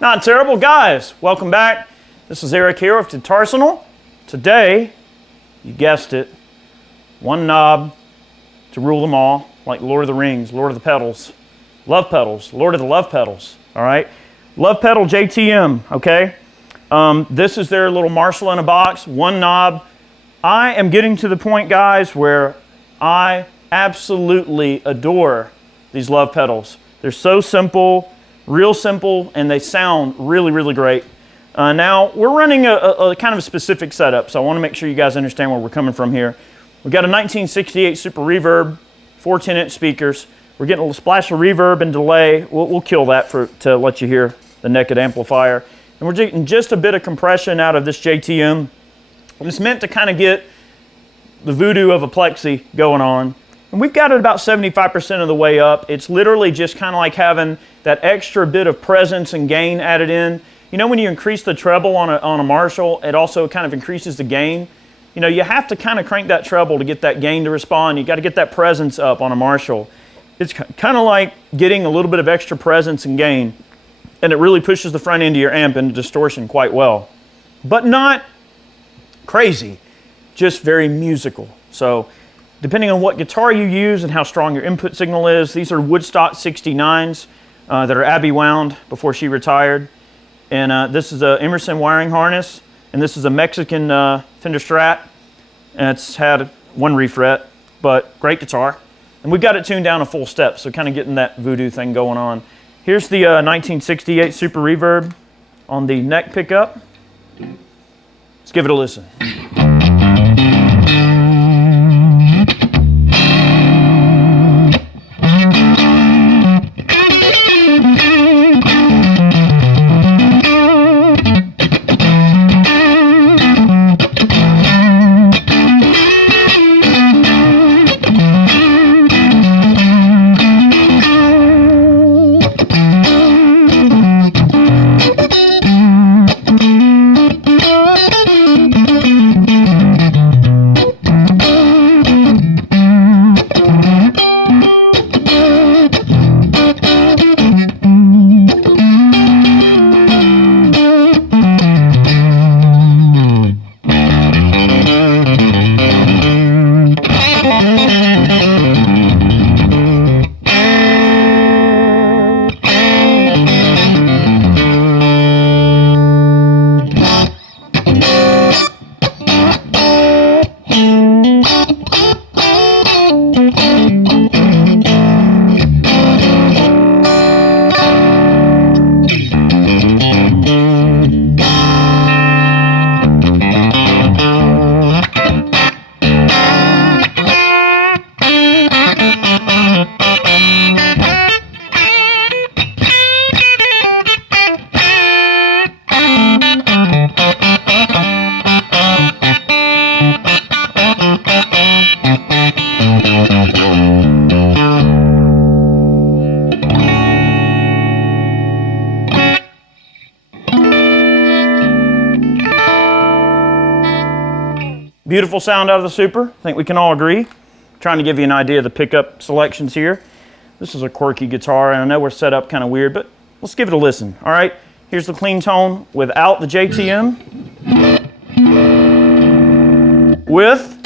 Not terrible, guys. Welcome back. This is Eric here with Guitarsenal. Today, you guessed it, one knob to rule them all, like Lord of the Rings, Lord of the Pedals, Love Pedals, Lord of the Love Pedals. All right, Lovepedal JTM. Okay, this is their little Marshall in a box, one knob. I am getting to the point, guys, where I absolutely adore these Love pedals. They're so simple. Real simple, and they sound really, really great. Now, we're running a kind of a specific setup, so I want to make sure you guys understand where we're coming from here. We've got a 1968 Super Reverb, 4 10-inch speakers. We're getting a splash of reverb and delay. We'll kill that to let you hear the naked amplifier. And we're getting just a bit of compression out of this JTM. And it's meant to kind of get the voodoo of a plexi going on. And we've got it about 75% of the way up. It's literally just kind of like having that extra bit of presence and gain added in. You know, when you increase the treble on a Marshall, it also kind of increases the gain. You know, you have to kind of crank that treble to get that gain to respond. You got to get that presence up on a Marshall. It's kind of like getting a little bit of extra presence and gain, and it really pushes the front end of your amp into distortion quite well. But not crazy, just very musical. So, depending on what guitar you use and how strong your input signal is, these are Woodstock 69s that are Abby wound before she retired. And this is a Emerson wiring harness, and this is a Mexican Fender Strat. And it's had one refret, but great guitar. And we've got it tuned down a full step, so kind of getting that voodoo thing going on. Here's the 1968 Super Reverb on the neck pickup. Let's give it a listen. Beautiful sound out of the Super. I think we can all agree. Trying to give you an idea of the pickup selections here. This is a quirky guitar, and I know we're set up kind of weird, but let's give it a listen. All right, here's the clean tone without the JTM. With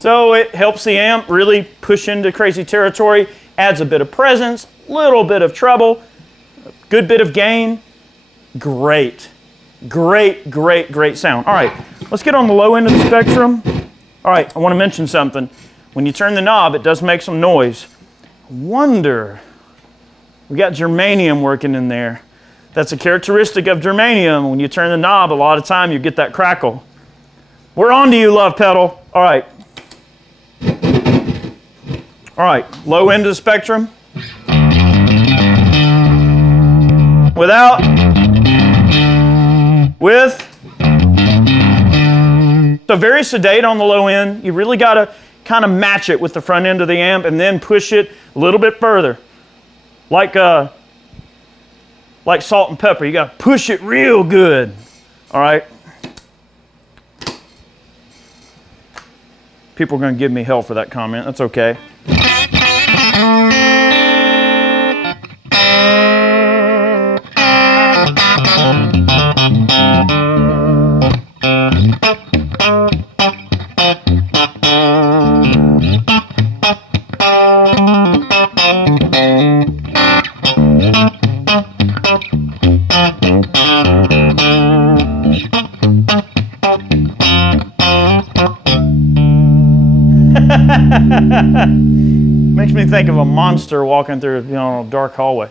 so it helps the amp really push into crazy territory, adds a bit of presence, little bit of treble, good bit of gain. Great, great, great, great sound. All right, let's get on the low end of the spectrum. All right, I want to mention something. When you turn the knob, it does make some noise. I wonder, we got germanium working in there. That's a characteristic of germanium. When you turn the knob, a lot of time you get that crackle. We're on to you, Lovepedal. All right. All right, low end of the spectrum. Without. With. So very sedate on the low end. You really got to kind of match it with the front end of the amp and then push it a little bit further. Like salt and pepper. You got to push it real good. All right. People are going to give me hell for that comment. That's okay. Makes me think of a monster walking through a dark hallway.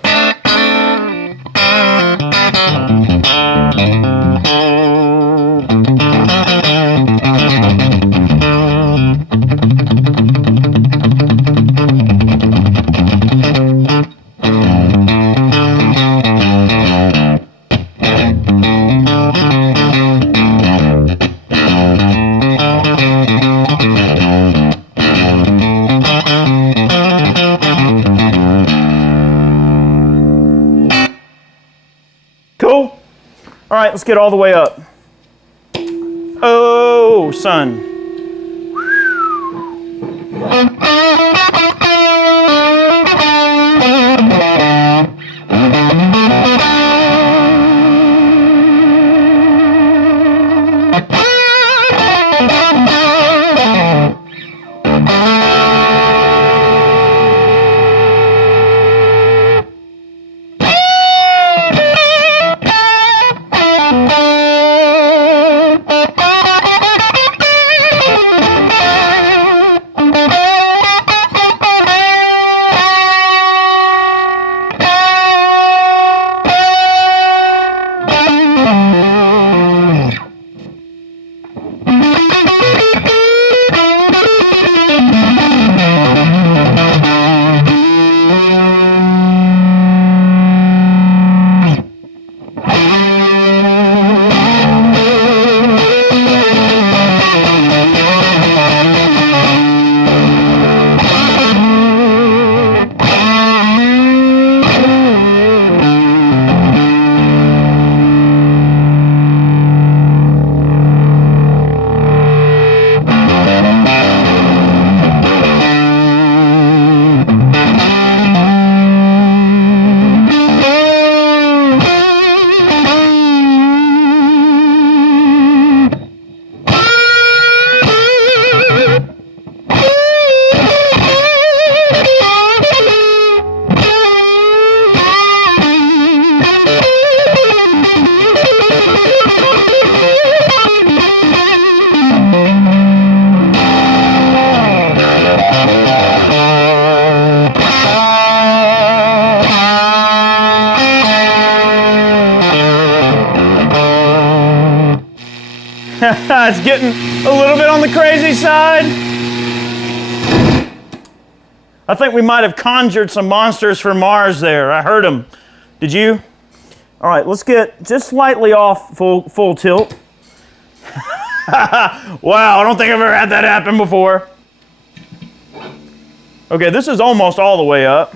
Cool? All right, let's get all the way up. Oh, son. It's getting a little bit on the crazy side. I think we might have conjured some monsters from Mars there. I heard them. Did you? All right, let's get just slightly off full tilt. Wow, I don't think I've ever had that happen before. Okay, this is almost all the way up.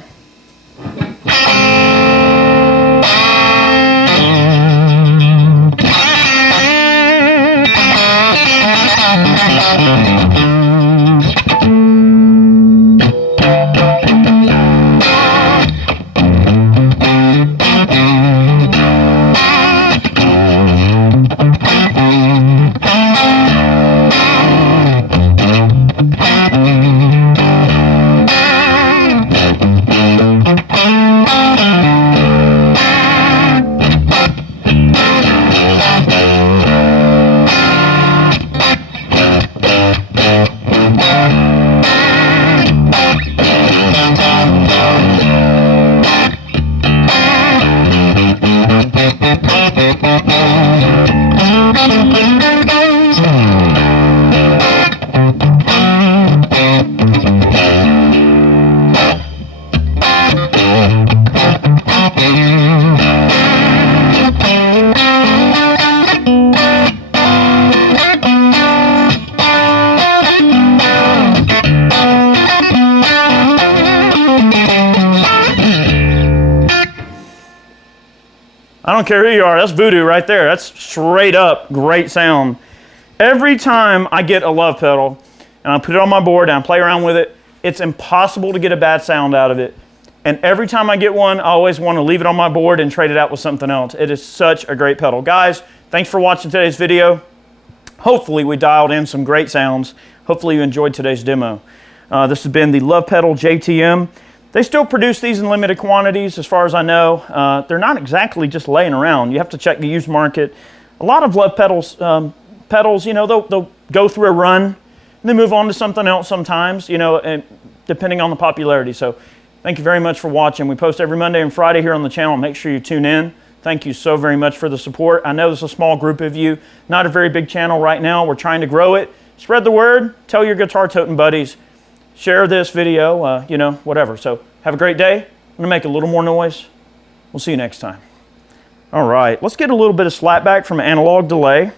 I don't care who you are, that's voodoo right there. That's straight up great sound. Every time I get a love pedal and I put it on my board and I play around with it, it's impossible to get a bad sound out of it. And every time I get one, I always want to leave it on my board and trade it out with something else. It is such a great pedal. Guys, thanks for watching today's video. Hopefully we dialed in some great sounds. Hopefully you enjoyed today's demo. This has been the Lovepedal JTM. They still produce these in limited quantities as far as I know. They're not exactly just laying around. You have to check the used market. A lot of love pedals, you know, they'll go through a run and then move on to something else sometimes, you know, and depending on the popularity. So thank you very much for watching. We post every Monday and Friday here on the channel. Make sure you tune in. Thank you so very much for the support. I know there's a small group of you, not a very big channel right now. We're trying to grow it. Spread the word. Tell your guitar toting buddies. Share this video, you know, whatever. So have a great day. I'm gonna make a little more noise. We'll see you next time. All right, let's get a little bit of slapback from analog delay.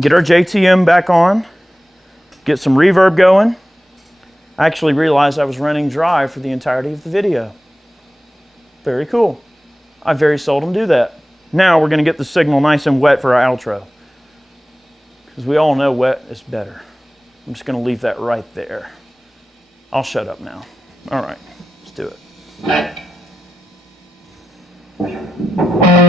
Get our JTM back on. Get some reverb going. I actually realized I was running dry for the entirety of the video. Very cool. I very seldom do that. Now we're gonna get the signal nice and wet for our outro, because we all know wet is better. I'm just gonna leave that right there. I'll shut up now. All right, let's do it.